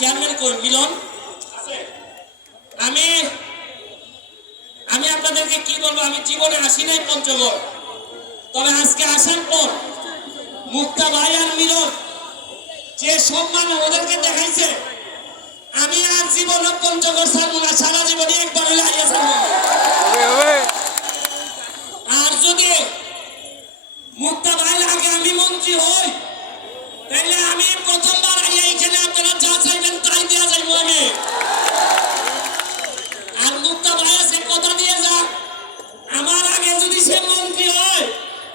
Chairman কই মিলন আমি আমি আপনাদেরকে কি বলবো, আমি জীবনে আসি নাই পঞ্চগড়, তবে আজকে আসার পর মুক্তা ভাই আর মিলন যে সম্মান ওদেরকে দেখাইছে, আমি আর জীবনে পঞ্চগড় ছাড়বো না, সারা জীবনে একবার হলে আইয়া ছাড়বো। আর যদি মুক্তা ভাইয়ের আগে আমি মন্ত্রী হই, তাহলে আমি প্রথমবার আইয়া এখানে আপনারা যা চাইবেন তাই দেওয়া যাইব আমি। আর মুক্তা ভাই আছে কথা দিয়ে যা, আমার আগে যদি সে মন্ত্রী হয়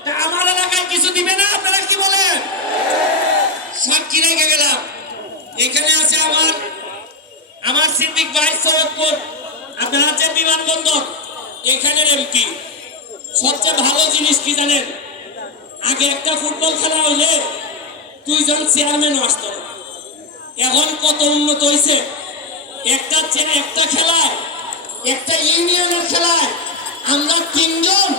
তা আমার এলাকায় কিছু দিবে না। আপনারা কি বলেন? সাক্ষী রেখে গেলাম। এখানে আছে আমার সিদ্দিক ভাই সৈয়দপুর, আপনারা আছেন বিমানবন্দর, এখানের এমপি। সবচেয়ে ভালো জিনিস কি জানেন? আগে একটা ফুটবল খেলা হইলে 2 জন চেয়ারম্যান আসতো, এখন কত উন্নত হয়েছে। একটা খেলায়, একটা ইউনিয়নের খেলায় আমরা 3 জন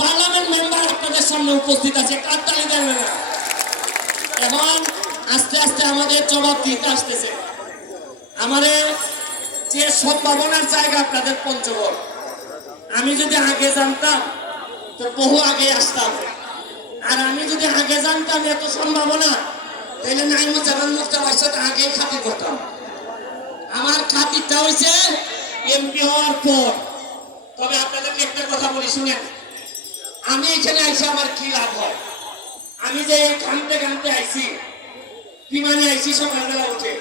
পার্লামেন্ট মেম্বার আপনাদের সামনে উপস্থিত আছে, কারতালি দেবে না। এখন আস্তে আস্তে আমাদের জবাব দিতে আসতেছে। আমাদের যে সম্ভাবনার জায়গা আপনাদের পঞ্চগড়, আমি যদি আগে জানতাম তো বহু আগে আসতাম। আর আমি যদি আগে জানতাম এত সম্ভাবনা, তাহলে নাইমুজ্জামান মুক্তা ভাইয়ের সাথে আগেই খাতির করতাম। আমার খাতিরটা হয়েছে এমপি হওয়ার পর। তবে আপনাদেরকে একটা কথা বলি শুনেন, আমি এখানে আইসি আমার কি লাভ হয়? আমি যে ঘামতে ঘামতে আইসি, বিমানে আইসি সকালবেলা উঠে,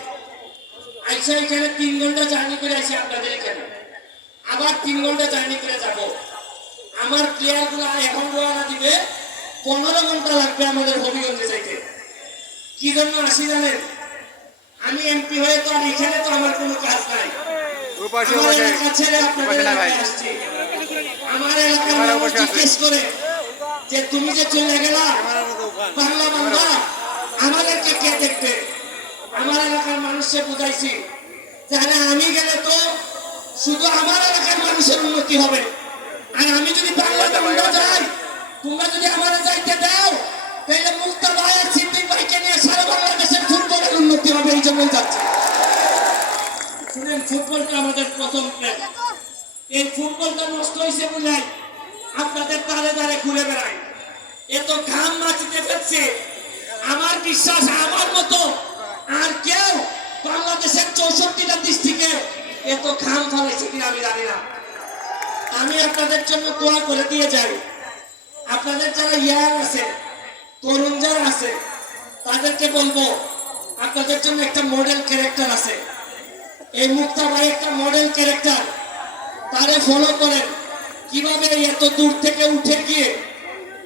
আইসা এখানে 3 ঘন্টা জার্নি করে আইসি আপনাদের এখানে, আবার 3 ঘন্টা জার্নি করে যাব। আমার প্লেয়ার গুলো এখন রওনা দিবে, 15 ঘন্টা লাগবে আমাদের হবিগঞ্জে যাইতে। কি জন্য আসি জানেন? আমি এমপি হয়ে তো আর এখানে তো আমার কোনো কাজ নাই। আমার এলাকা ছেড়ে আপনাদের এলাকায় আসছি। আমার এলাকার মানুষ জিজ্ঞেস করে যে তুমি যে চলে গেলা বাংলা বাংলা, আমাদেরকে কে দেখবে? আমার এলাকার মানুষকে বুঝাইছি যারা আমি গেলে তো শুধু আমার এলাকার মানুষের উন্নতি হবে। আর আমি যদি বাংলা বাংলা যাই, তোমরা যদি আমার যাইতে দাও, তাহলে মুক্তা ভাই আর সিদ্দিক ভাইকে নিয়ে সারা বাংলাদেশের ফুটবলের উন্নতি হবে। এই জন্যই যাচ্ছে। শুনেন, ফুটবলটা আমাদের প্রথম প্রেম। এই ফুটবলটা নষ্ট হয়েছে বলে আপনাদের তারে তারে ঘুরে বেড়ায়, এত ঘাম মাটিতে ফেলছে। আমার বিশ্বাস আমার মতো আর কেউ বাংলাদেশের 64টা ডিস্ট্রিক্টে এত ঘাম ফেলেছে কিনা আমি জানি না। আমি আপনাদের জন্য দোয়া করে দিয়ে যাই। আপনাদের যারা ইয়ার আছে, তরুণ যারা আছে, তাদেরকে বলবো আপনাদের জন্য একটা মডেল ক্যারেক্টার আছে। এই মুক্তা ভাই একটা মডেল ক্যারেক্টার, তারে ফলো করেন। কিভাবে এত দূর থেকে উঠে গিয়ে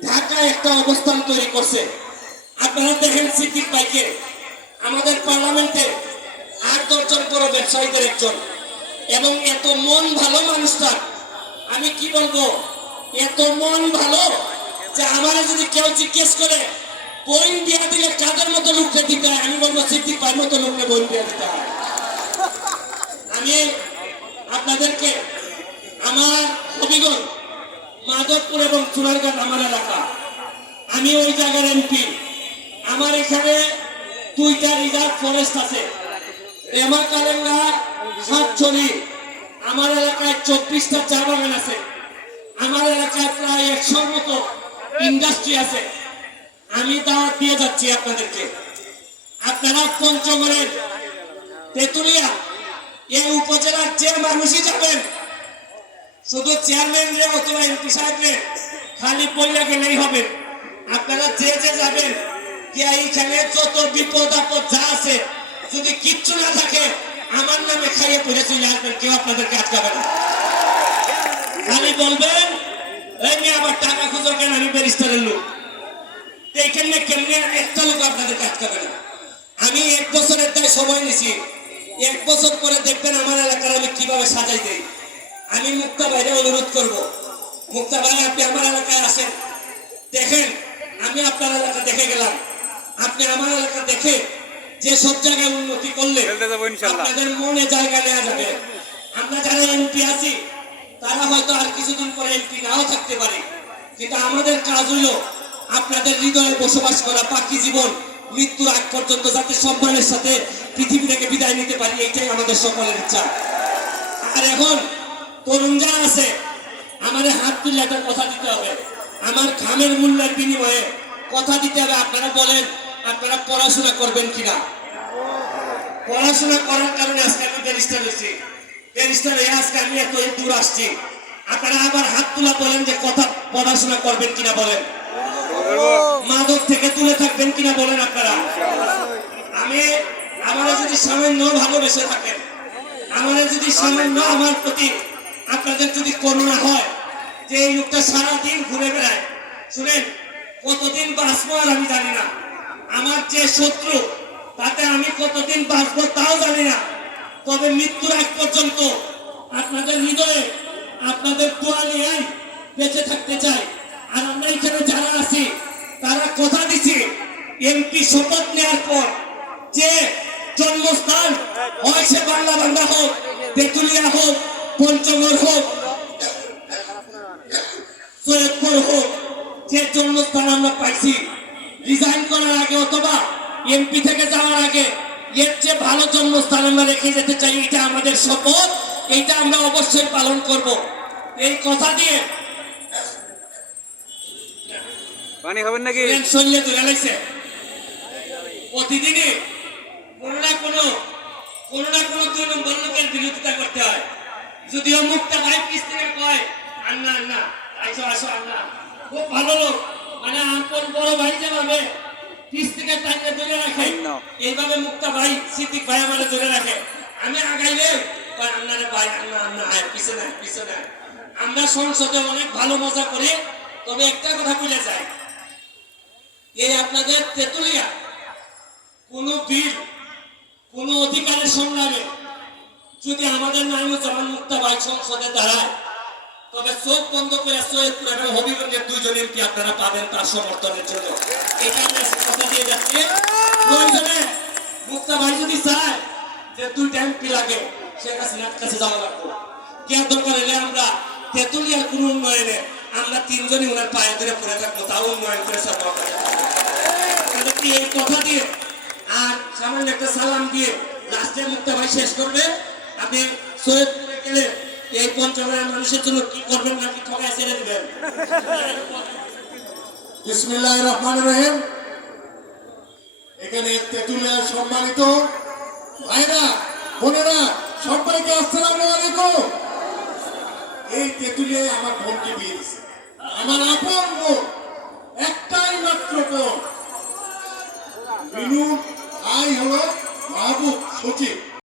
ঢাকায় একটা অবস্থান তৈরি করছে। আপনারা দেখেন সিদ্দিক ভাইকে, আমাদের পার্লামেন্টে 8-10 জন বড় ব্যবসায়ীদের একজন, এবং এত মন ভালো মানুষটার। আমি কি বলবো, এত মন ভালো যে আমার যদি কেউ জিজ্ঞেস করে বইন বিয়া দিলে কাদের মতো লোককে দিতে হয়, আমি বলবো সিদ্দিক ভাইয়ের মতো লোককে বইন বিয়া দিতে হয়। আমি আপনাদেরকে আমার হবিগঞ্জ, মাধবপুর এবং চুনারঘাট আমার এলাকা, আমি ওই জায়গার এমপি। আমার এখানে 2টা রিজার্ভ ফরেস্ট আছে, রেমা কালেঙ্গা, সাতছড়ি। আমার এলাকায় 24টা চা বাগান আছে। আমার এলাকায় প্রায় 100-র মতো ইন্ডাস্ট্রি আছে। আমি দাওয়াত দিয়ে যাচ্ছি আপনাদেরকে, আপনারা পঞ্চগড়ের তেতুলিয়া এই উপজেলার যে মানুষই যাবেন, শুধু চেয়ারম্যান রে অথবা এমপি সাহেব রে খালি পয়লা গেলেই হবে। আপনারা যে যে যাবেন, এইখানে যত বিপদ আপদ যা আছে, যদি কিচ্ছু না থাকে আমার নামে খাইয়ে পড়ে চলে আসবেন, কেউ আপনাদেরকে আটকাবে না। খালি বলবেন এই নিয়ে আবার টাকা খুঁজো কেন, আমি ব্যারিস্টারের লোক। এইখানে কেমনি একটা লোক আপনাদেরকে আটকাবে না। আমি 1 বছরের তাই সময় নিছি, 1 বছর পরে দেখবেন আমার এলাকার আমি কিভাবে সাজাই দেই। আমি মুক্তা ভাইরে অনুরোধ করব, মুক্তা ভাই আপনি আমার এলাকায় আসেন, দেখেন আমি আপনার এলাকা দেখে গেলাম, আপনি আমার এলাকা দেখে যে সব জায়গায় উন্নতি করলে আপনাদের মনে জায়গা নেওয়া যাবে। আমরা যারা এমপি আছি তারা হয়তো আর কিছুদিন পরে এমপি নাও থাকতে পারে, কিন্তু আমাদের কাজ হইল আপনাদের হৃদয়ে বসবাস করা বাকি জীবন, মৃত্যুর আগ পর্যন্ত যাতে সম্মানের সাথে পৃথিবী থেকে বিদায় নিতে পারি, এইটাই আমাদের সকলের ইচ্ছা। আর এখন তরুণ যারা আছে, আমাদের হাত তুলে একটা কথা দিতে হবে, আমার ঘামের মূল্যের বিনিময়ে কথা দিতে হবে। আপনারা বলেন, আপনারা পড়াশোনা করবেন কিনা? পড়াশোনা করার কারণে আজকে আমি ব্যারিস্টার হয়েছি, ব্যারিস্টার হয়ে আজকে আমি এত দূর আসছি। আপনারা আবার হাত তুলা বলেন যে কথা পড়াশোনা করবেন কিনা বলেন, মাদক থেকে তুলে থাকবেন কিনা বলেন আপনারা। আমি আমারা যদি সামান্য ভালোবেসে থাকেন, আমাদের যদি সামান্য আমার প্রতি আপনাদের যদি করুণা হয়, যে এই লোকটা সারাদিন ঘুরে বেড়ায়, শুনেন কতদিন বাঁচবো আর আমি জানি না, আমার যে শত্রু তাতে আমি কতদিন বাঁচবো তাও জানি না, তবে মৃত্যুর আগ পর্যন্ত আপনাদের হৃদয়ে আপনাদের দোয়া নিয়ে বেঁচে থাকতে চাই। আর আমরা এখানে যারা আছি তারা কথা দিচ্ছি, এমপি শপথ নেওয়ার পর যে জন্মস্থান হয় সে বাংলা বাংলা হোক, তেঁতুলিয়া হোক, পঞ্চগড় হোক, সৈয়দপুর হোক, যে জন্মস্থান আমরা পাইছি, রিজাইন করার আগে অথবা এমপি থেকে যাওয়ার আগে এর চেয়ে ভালো জন্মস্থান আমরা রেখে যেতে চাই। এটা আমাদের শপথ, এইটা আমরা অবশ্যই পালন করব। এই কথা দিয়ে পানি খাবেন নাকি? শরীরে তুলে লাগছে প্রতিদিনই কোনো না কোনো 2 নম্বর লোকের বিরোধিতা করতে হয়। যদিও মুখটা ভাই কিস্তিকে কয় আন্না আন্না আইসো আসো আন্না, খুব ভালো লোক, মানে আপন বড় ভাই যেভাবে কিস্তিকে টাইনে ধরে রাখে, এইভাবে মুক্তা ভাই সিদ্দিক ভাই আমাদের ধরে রাখে। আমি আগাইলে আন্নারে ভাই আন্না আন্না আয়, পিছনে পিছনে। আমরা সংসদে অনেক ভালো মজা করি, তবে একটা কথা ভুলে যায়, এই আপনাদের তেঁতুলিয়া কোন বিল, কোন অধিকারের সংগ্রামে যদি আমাদের নাইমুজ্জামান মুক্তা ভাই সংসদে দাঁড়ায়, তবে চোখ বন্ধ করে সৈয়দপুর এবং হবিগঞ্জের 2 জন এমপি আপনারা পাবেন তার সমর্থনের জন্য। এটা আমরা কথা দিয়ে যাচ্ছি। প্রয়োজনে মুক্তা ভাই যদি চায় যে 2টা এমপি লাগে, সে কাছে যাওয়া লাগবে, কে দরকার হলে আমরা তেঁতুলিয়ার কোন উন্নয়নে আমরা 3 জনই ওনার পায়ে ধরে পড়ে থাকবো, তাও উন্নয়ন করে এই কথা দিয়ে আর সামান্য একটা সালাম দিয়ে লাস্টে মুক্তা ভাই শেষ করবে। আপনি সৈয়দপুরে গেলে এই পঞ্চগড়ের মানুষের জন্য কি করবেন নাকি ঠকায় ছেড়ে দিবেন? বিসমিল্লাহির রহমানির রহিম। এখানে তেঁতুলিয়ার সম্মানিত ভাইরা বোনেরা সবাইকে আসসালামু আলাইকুম। এই তেঁতুলিয়ায় আমার বোনকে বিয়ে দিয়েছে, আমার আপন বোন, একটাই মাত্র বোন। মিনু ভাই হলো মাহবুব সচিব,